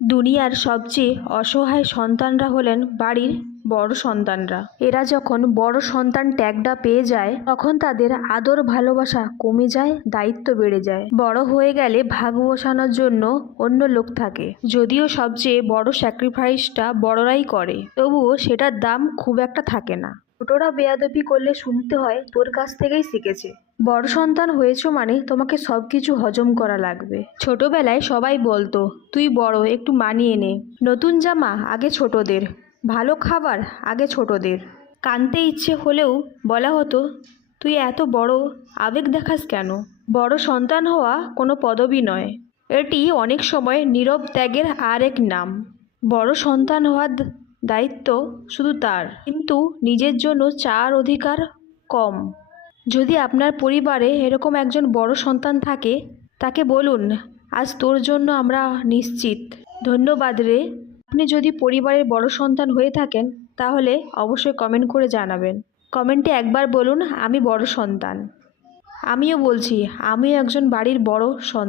দুনিয়ার সবচেয়ে অসহায় সন্তানরা হলেন বাড়ির বড় সন্তানরা। এরা যখন বড় সন্তান ট্যাগটা পেয়ে যায় তখন তাদের আদর ভালোবাসা কমে যায়, দায়িত্ব বেড়ে যায়। বড় হয়ে গেলে ভাগ বসানোর জন্য অন্য লোক থাকে। যদিও সবচেয়ে বড় স্যাক্রিফাইসটা বড়রাই করে, তবুও সেটার দাম খুব একটা থাকে না। ছোটরা বেয়াদবি করলে শুনতে হয় তোর কাছ থেকেই শিখেছে। বড় সন্তান হয়েছো মানে তোমাকে সবকিছু হজম করা লাগবে। ছোটবেলায় সবাই বলতো তুই বড়, একটু মানিয়ে নে। নতুন জামা আগে ছোটদের, ভালো খাবার আগে ছোটদের। কাঁদতে ইচ্ছে হলেও বলা হতো তুই এত বড়, আবেগ দেখাস কেন। বড় সন্তান হওয়া কোনো পদবি নয়, এটি অনেক সময় নীরব ত্যাগের আর এক নাম। বড় সন্তান হওয়ার দায়িত্ব শুধু তার, কিন্তু নিজের জন্য চাওয়ার অধিকার কম। যদি আপনার পরিবারে এরকম একজন বড় সন্তান থাকে, তাকে বলুন আজ তোর জন্য আমরা নিশ্চিত। ধন্যবাদ রে। আপনি যদি পরিবারের বড় সন্তান হয়ে থাকেন তাহলে অবশ্যই কমেন্ট করে জানাবেন। কমেন্টে একবার বলুন আমি বড় সন্তান। আমিও বলছি আমিও একজন বাড়ির বড় সন্তান।